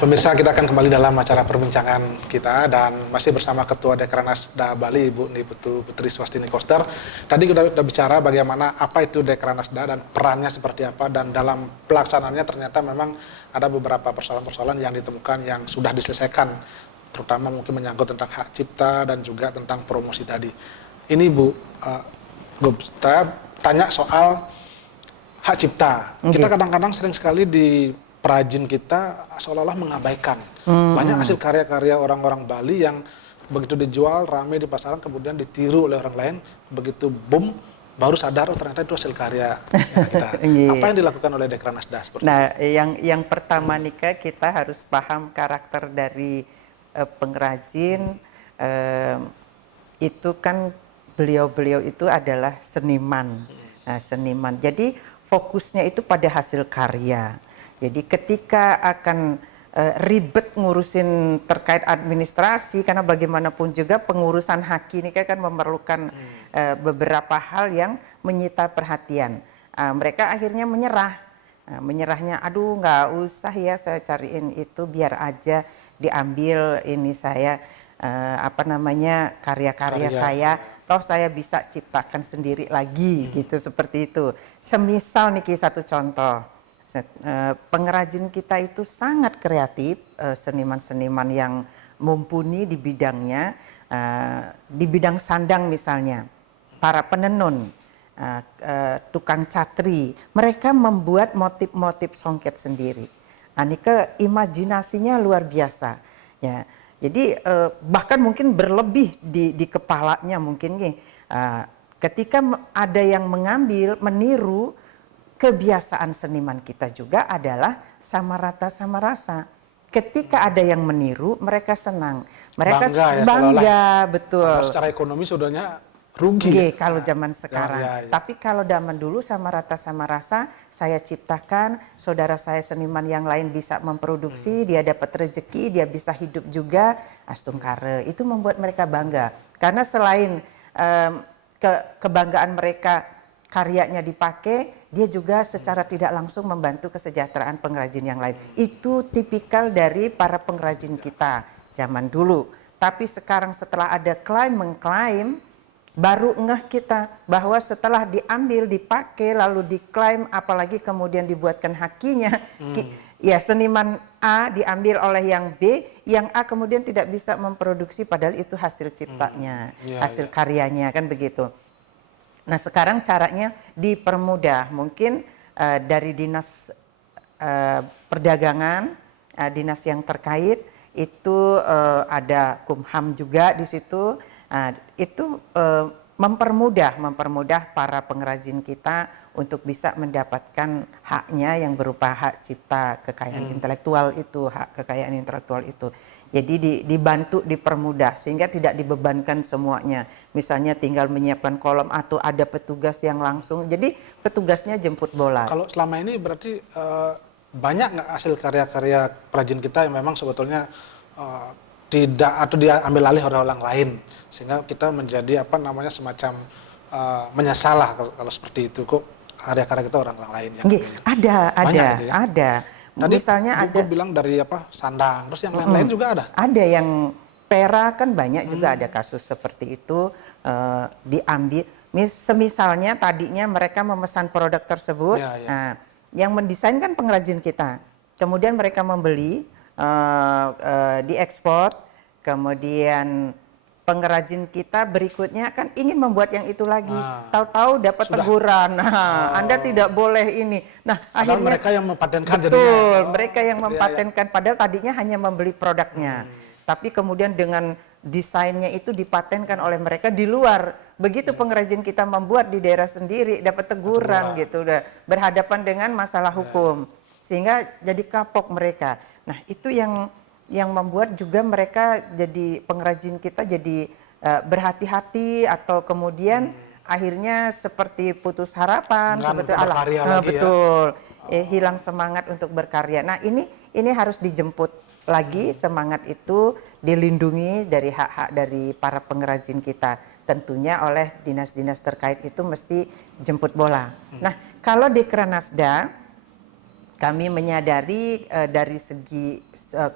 Pemirsa, kita akan kembali dalam acara perbincangan kita dan masih bersama Ketua Dekranasda Bali, Ibu Niputu Putri Swastini Koster. Tadi kita sudah bicara bagaimana apa itu Dekranasda dan perannya seperti apa, dan dalam pelaksanaannya ternyata memang ada beberapa persoalan-persoalan yang ditemukan yang sudah diselesaikan, terutama mungkin menyangkut tentang hak cipta dan juga tentang promosi tadi. Ini Bu, saya tanya soal hak cipta. Kita kadang-kadang sering sekali di perajin kita seolah-olah mengabaikan banyak hasil karya-karya orang-orang Bali yang begitu dijual ramai di pasaran kemudian ditiru oleh orang lain, begitu boom baru sadar oh ternyata itu hasil karya kita. Apa yang dilakukan oleh Dekranasda seperti itu? yang pertama nih kita harus paham karakter dari pengrajin. Itu kan beliau-beliau itu adalah seniman. Seniman. Jadi fokusnya itu pada hasil karya. Jadi ketika akan ribet ngurusin terkait administrasi, karena bagaimanapun juga pengurusan haki ini kan memerlukan beberapa hal yang menyita perhatian. Mereka akhirnya menyerah. Menyerahnya, aduh nggak usah ya saya cariin itu, biar aja diambil ini saya karya-karya saya, toh saya bisa ciptakan sendiri lagi gitu, seperti itu. Semisal nih satu contoh. Pengrajin kita itu sangat kreatif, seniman-seniman yang mumpuni di bidangnya, di bidang sandang misalnya, para penenun, tukang catri, mereka membuat motif-motif songket sendiri. Anike imajinasinya luar biasa, ya. Jadi bahkan mungkin berlebih di kepalanya mungkin nih. Ketika ada yang mengambil, meniru, kebiasaan seniman kita juga adalah sama rata sama rasa. Ketika ada yang meniru, mereka senang, mereka bangga, betul. Karena secara ekonomi sudahnya rugi. Kalau zaman sekarang. Tapi kalau zaman dulu sama rata sama rasa, saya ciptakan, saudara saya seniman yang lain bisa memproduksi, dia dapat rezeki, dia bisa hidup juga, astungkare. Itu membuat mereka bangga. Karena selain kebanggaan mereka karyanya dipakai, dia juga secara tidak langsung membantu kesejahteraan pengrajin yang lain. Itu tipikal dari para pengrajin kita zaman dulu. Tapi sekarang setelah ada mengklaim, baru ngeh kita bahwa setelah diambil, dipakai, lalu diklaim, apalagi kemudian dibuatkan hakinya, ya seniman A diambil oleh yang B, yang A kemudian tidak bisa memproduksi padahal itu hasil ciptanya, hasil karyanya, kan begitu. Nah sekarang caranya dipermudah, mungkin dari dinas perdagangan, dinas yang terkait itu ada Kumham juga di situ. Itu mempermudah para pengrajin kita untuk bisa mendapatkan haknya yang berupa hak cipta kekayaan intelektual itu, hak kekayaan intelektual itu. Jadi dibantu, dipermudah sehingga tidak dibebankan semuanya. Misalnya tinggal menyiapkan kolom atau ada petugas yang langsung. Jadi petugasnya jemput bola. Kalau selama ini berarti banyak nggak hasil karya-karya perajin kita yang memang sebetulnya tidak atau diambil alih oleh orang lain sehingga kita menjadi semacam menyesalah kalau seperti itu, kok karya-karya kita orang lain yang ada gitu ya? Ada. Tadi misalnya ada bilang dari sandang, terus yang lain-lain juga ada. Ada yang pera kan banyak juga ada kasus seperti itu, diambil. Semisalnya tadinya mereka memesan produk tersebut, nah, yang mendesain kan pengrajin kita, kemudian mereka membeli, diekspor, kemudian pengrajin kita berikutnya kan ingin membuat yang itu lagi, tahu-tahu dapat teguran, Anda tidak boleh ini. Nah akhirnya mereka yang mempatenkan, mereka yang mempatenkan, padahal tadinya hanya membeli produknya, tapi kemudian dengan desainnya itu dipatenkan oleh mereka di luar. Begitu pengrajin kita membuat di daerah sendiri dapat teguran gitu, udah berhadapan dengan masalah hukum, sehingga jadi kapok mereka. Nah itu yang membuat juga mereka jadi pengrajin kita jadi berhati-hati atau kemudian akhirnya seperti putus harapan, seperti betul, hilang semangat untuk berkarya. Nah ini harus dijemput lagi semangat itu, dilindungi dari hak-hak dari para pengrajin kita. Tentunya oleh dinas-dinas terkait itu mesti jemput bola. Nah kalau Dekranasda kami menyadari dari segi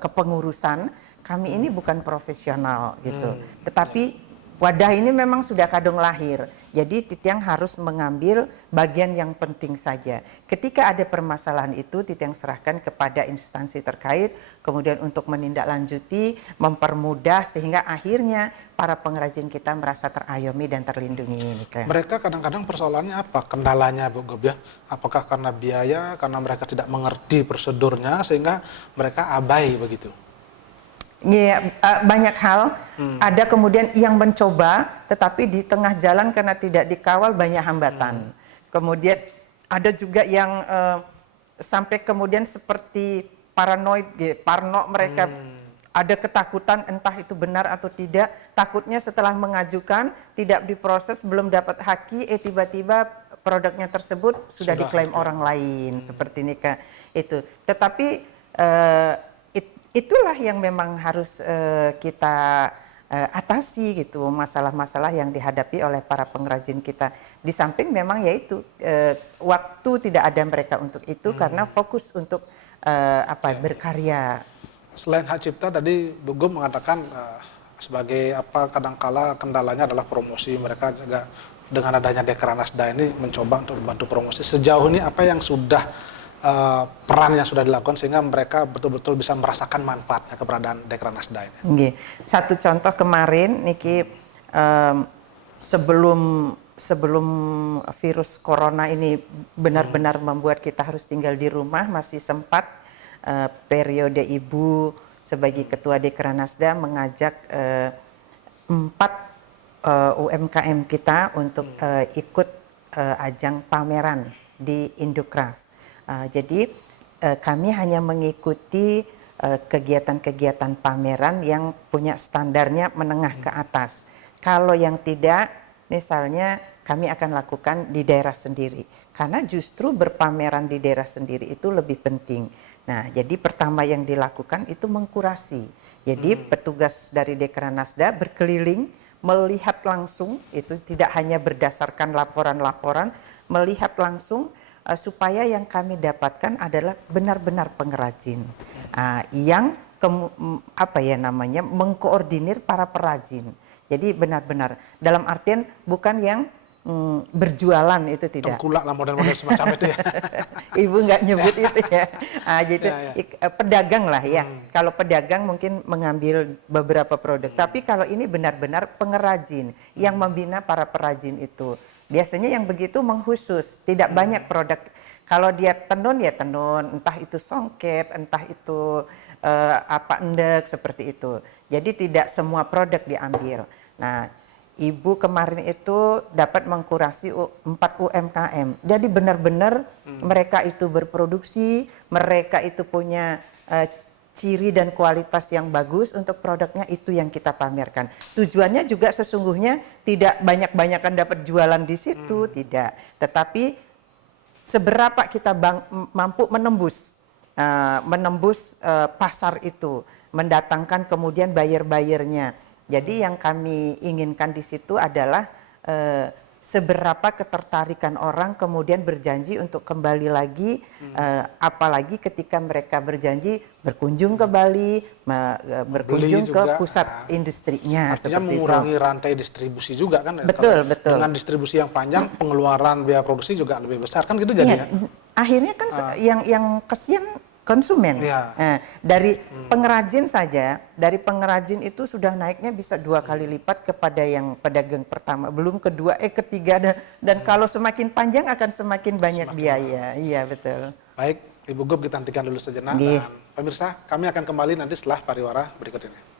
kepengurusan kami ini bukan profesional gitu. Tetapi wadah ini memang sudah kadung lahir. Jadi Titiang harus mengambil bagian yang penting saja. Ketika ada permasalahan itu, Titiang serahkan kepada instansi terkait, kemudian untuk menindaklanjuti, mempermudah sehingga akhirnya para pengrajin kita merasa terayomi dan terlindungi. Mereka kadang-kadang persoalannya apa? Kendalanya Bu Gob ya? Apakah karena biaya, karena mereka tidak mengerti prosedurnya sehingga mereka abai begitu? Ya, banyak hal. Ada kemudian yang mencoba, tetapi di tengah jalan karena tidak dikawal banyak hambatan. Kemudian ada juga yang sampai kemudian seperti paranoid, parno mereka ada ketakutan entah itu benar atau tidak. Takutnya setelah mengajukan tidak diproses, belum dapat haki, tiba-tiba produknya tersebut sudah diklaim orang lain seperti ini itu. Tetapi itulah yang memang harus kita atasi gitu, masalah-masalah yang dihadapi oleh para pengrajin kita. Di samping memang yaitu waktu tidak ada mereka untuk itu karena fokus untuk berkarya. Selain hak cipta tadi Bu Gob mengatakan sebagai kadangkala kendalanya adalah promosi. Mereka juga dengan adanya Dekranasda ini mencoba untuk membantu promosi. Sejauh ini apa yang sudah peran yang sudah dilakukan sehingga mereka betul-betul bisa merasakan manfaatnya keberadaan Dekranasda ini. Nggih. Satu contoh kemarin niki sebelum virus corona ini benar-benar membuat kita harus tinggal di rumah, masih sempat periode Ibu sebagai ketua Dekranasda mengajak 4 UMKM kita untuk ikut ajang pameran di Indocraft. Jadi kami hanya mengikuti kegiatan-kegiatan pameran yang punya standarnya menengah ke atas. Kalau yang tidak, misalnya kami akan lakukan di daerah sendiri. Karena justru berpameran di daerah sendiri itu lebih penting. Nah, jadi pertama yang dilakukan itu mengkurasi. Jadi petugas dari Dekranasda berkeliling, melihat langsung, itu tidak hanya berdasarkan laporan-laporan, melihat langsung supaya yang kami dapatkan adalah benar-benar pengrajin yang mengkoordinir para perajin. Jadi benar-benar dalam artian bukan yang berjualan itu tidak. Tengkulak lah model-model semacam itu ya. Ibu nggak nyebut itu ya. Jadi pedagang lah ya. Kalau pedagang mungkin mengambil beberapa produk. Tapi kalau ini benar-benar pengrajin yang membina para perajin itu. Biasanya yang begitu mengkhusus, tidak banyak produk. Kalau dia tenun ya tenun, entah itu songket, entah itu endek seperti itu. Jadi tidak semua produk diambil. Nah, Ibu kemarin itu dapat mengkurasi 4 UMKM. Jadi benar-benar mereka itu berproduksi, mereka itu punya ciri dan kualitas yang bagus untuk produknya, itu yang kita pamerkan. Tujuannya juga sesungguhnya tidak banyak-banyakan dapat jualan di situ, tidak. Tetapi seberapa kita mampu menembus pasar itu, mendatangkan kemudian buyer-buyernya. Jadi yang kami inginkan di situ adalah seberapa ketertarikan orang kemudian berjanji untuk kembali lagi, apalagi ketika mereka berjanji berkunjung ke Bali, berkunjung ke pusat industrinya. Artinya seperti mengurangi itu. rantai distribusi juga kan? Betul, betul. Dengan distribusi yang panjang, pengeluaran biaya produksi juga lebih besar kan gitu jadinya. Akhirnya kan yang kesian konsumen. Dari pengrajin saja, dari pengrajin itu sudah naiknya bisa 2 kali lipat kepada yang pedagang pertama, belum kedua, ketiga, dan kalau semakin panjang akan semakin banyak biaya. Iya, betul. Baik, Ibu Gob, kita hentikan dulu sejenak. Dan pemirsa, kami akan kembali nanti setelah pariwara berikut ini.